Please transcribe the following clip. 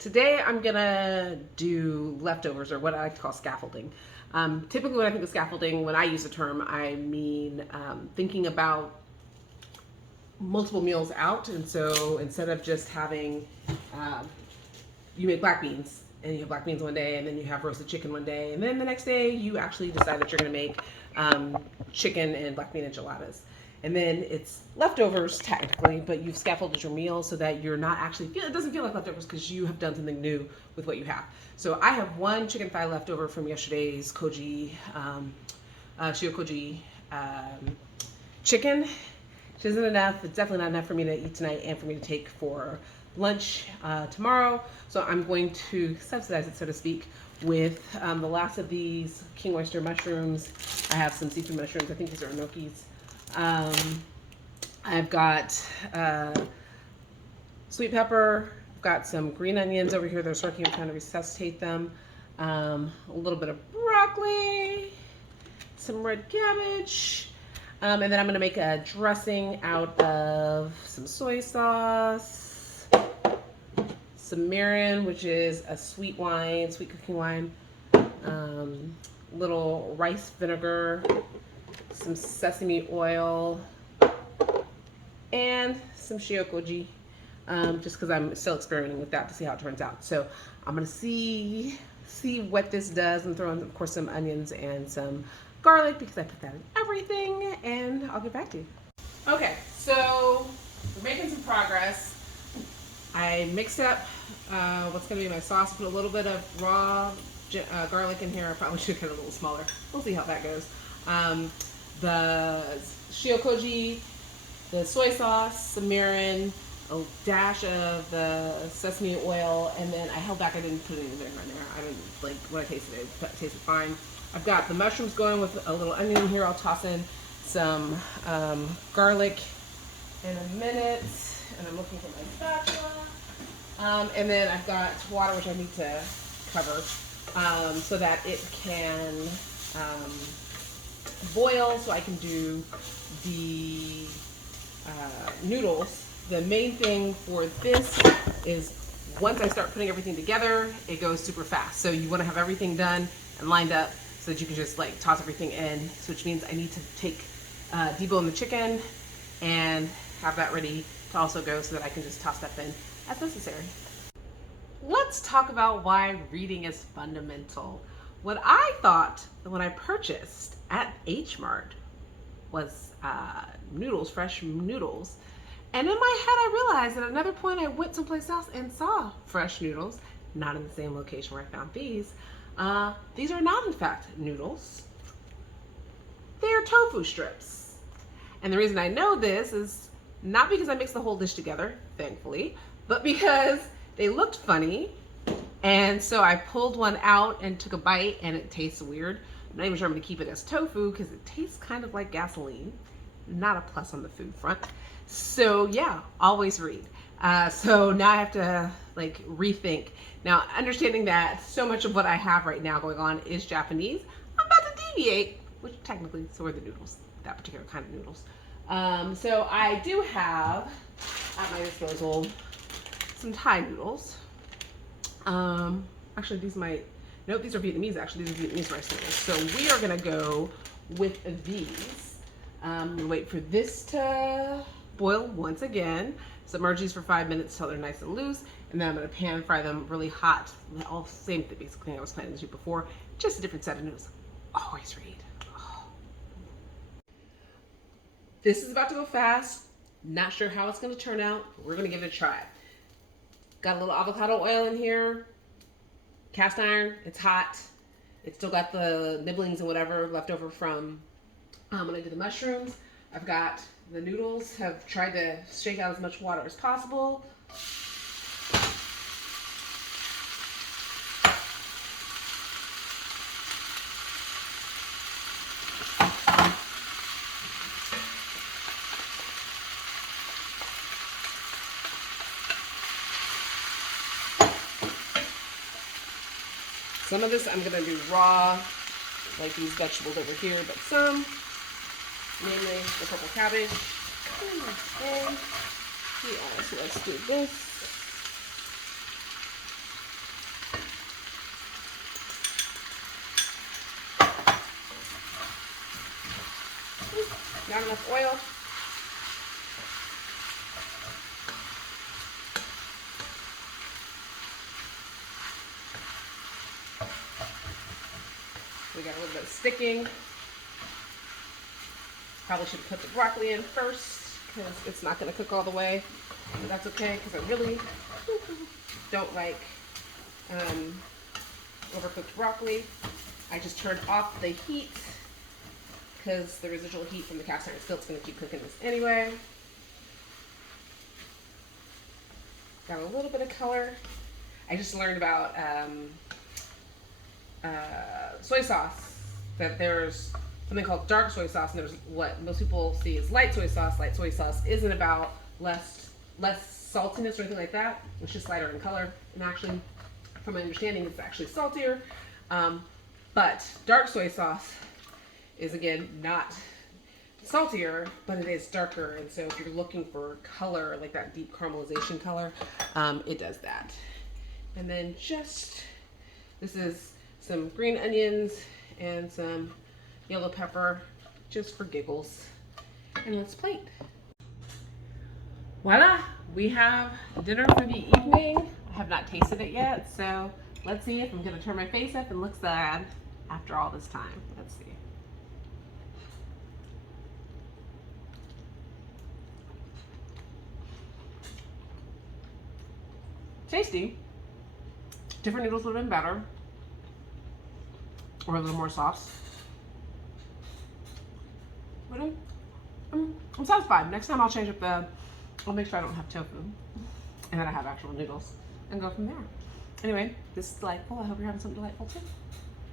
Today I'm gonna do leftovers, or what I like to call scaffolding. Typically when I think of scaffolding, when I use the term, I mean thinking about multiple meals out. And so instead of just having, you make black beans, and you have black beans one day, and then you have roasted chicken one day, and then the next day you actually decide that you're gonna make chicken and black bean enchiladas. And then it's leftovers technically, but you've scaffolded your meal so that you're not actually it doesn't feel like leftovers because you have done something new with what you have. So I have one chicken thigh leftover from yesterday's koji, shio koji chicken. Which isn't enough. It's definitely not enough for me to eat tonight and for me to take for lunch tomorrow. So I'm going to subsidize it, so to speak, with the last of these king oyster mushrooms. I have some seafood mushrooms. I think these are enokis. I've got sweet pepper. I've got some green onions over here. They're starting. I'm trying to resuscitate them. A little bit of broccoli, some red cabbage, and then I'm going to make a dressing out of some soy sauce, some mirin, which is a sweet wine, sweet cooking wine, little rice vinegar, some sesame oil, and some shiokoji, just because I'm still experimenting with that to see how it turns out. So I'm gonna see what this does, and throw in, of course, some onions and some garlic because I put that in everything, and I'll get back to you. Okay, so we're making some progress. I mixed up what's gonna be my sauce. Put a little bit of raw garlic in here. I probably should cut it a little smaller. We'll see how that goes. The shiokoji, the soy sauce, some mirin, a dash of the sesame oil, and then I held back. I didn't put any vinegar in there. I didn't like what I tasted. It tasted fine. I've got the mushrooms going with a little onion here. I'll toss in some garlic in a minute, and I'm looking for my spatula. And then I've got water, which I need to cover so that it can boil, so I can do the noodles. The main thing for this is once I start putting everything together, it goes super fast. So you want to have everything done and lined up so that you can just like toss everything in, so which means I need to take debone the chicken and have that ready to also go so that I can just toss stuff in as necessary. Let's talk about why reading is fundamental. What I thought when I purchased at H Mart was noodles, fresh noodles. And in my head, I realized at another point I went someplace else and saw fresh noodles, not in the same location where I found these. These are not, in fact, noodles. They're tofu strips. And the reason I know this is not because I mixed the whole dish together, thankfully, but because they looked funny. And so I pulled one out and took a bite, and it tastes weird. I'm not even sure I'm gonna keep it as tofu because it tastes kind of like gasoline. Not a plus on the food front. So yeah, always read. So now I have to like rethink. Now, understanding that so much of what I have right now going on is Japanese, I'm about to deviate, which technically, so are the noodles, that particular kind of noodles. So I do have at my disposal some Thai noodles. Actually, these might, nope, these are Vietnamese actually. These are Vietnamese rice noodles. So we are gonna go with these. I'm gonna wait for this to boil once again. Submerge these for 5 minutes till they're nice and loose, and then I'm gonna pan fry them really hot. All same thing, basically I was planning to do before, just a different set of noodles. Always read. Oh. This is about to go fast. Not sure how it's gonna turn out. We're gonna give it a try. Got a little avocado oil in here. Cast iron, it's hot. It's still got the nibblings and whatever left over from when I did the mushrooms. I've got the noodles, have tried to shake out as much water as possible. Some of this I'm gonna do raw, like these vegetables over here, but some, mainly the purple cabbage. Okay. Yes, let's do this. Not enough oil. We got a little bit of sticking. Probably should have put the broccoli in first because it's not going to cook all the way. But that's okay because I really don't like overcooked broccoli. I just turned off the heat because the residual heat from the cast iron skillet's going to keep cooking this anyway. Got a little bit of color. I just learned about soy sauce, that there's something called dark soy sauce, and there's what most people see as light soy sauce. Light soy sauce isn't about less saltiness or anything like that. It's just lighter in color, and actually, from my understanding, it's actually saltier. But dark soy sauce is, again, not saltier, but it is darker, and so if you're looking for color, like that deep caramelization color, it does that. And then this is some green onions and some yellow pepper, just for giggles. And let's plate. Voila! We have dinner for the evening. I have not tasted it yet, so let's see if I'm gonna turn my face up and look sad after all this time. Let's see. Tasty. Different noodles would have been better, or a little more sauce. But I'm satisfied. Next time I'll change up I'll make sure I don't have tofu, and then I have actual noodles, and go from there. Anyway, this is delightful. I hope you're having something delightful too.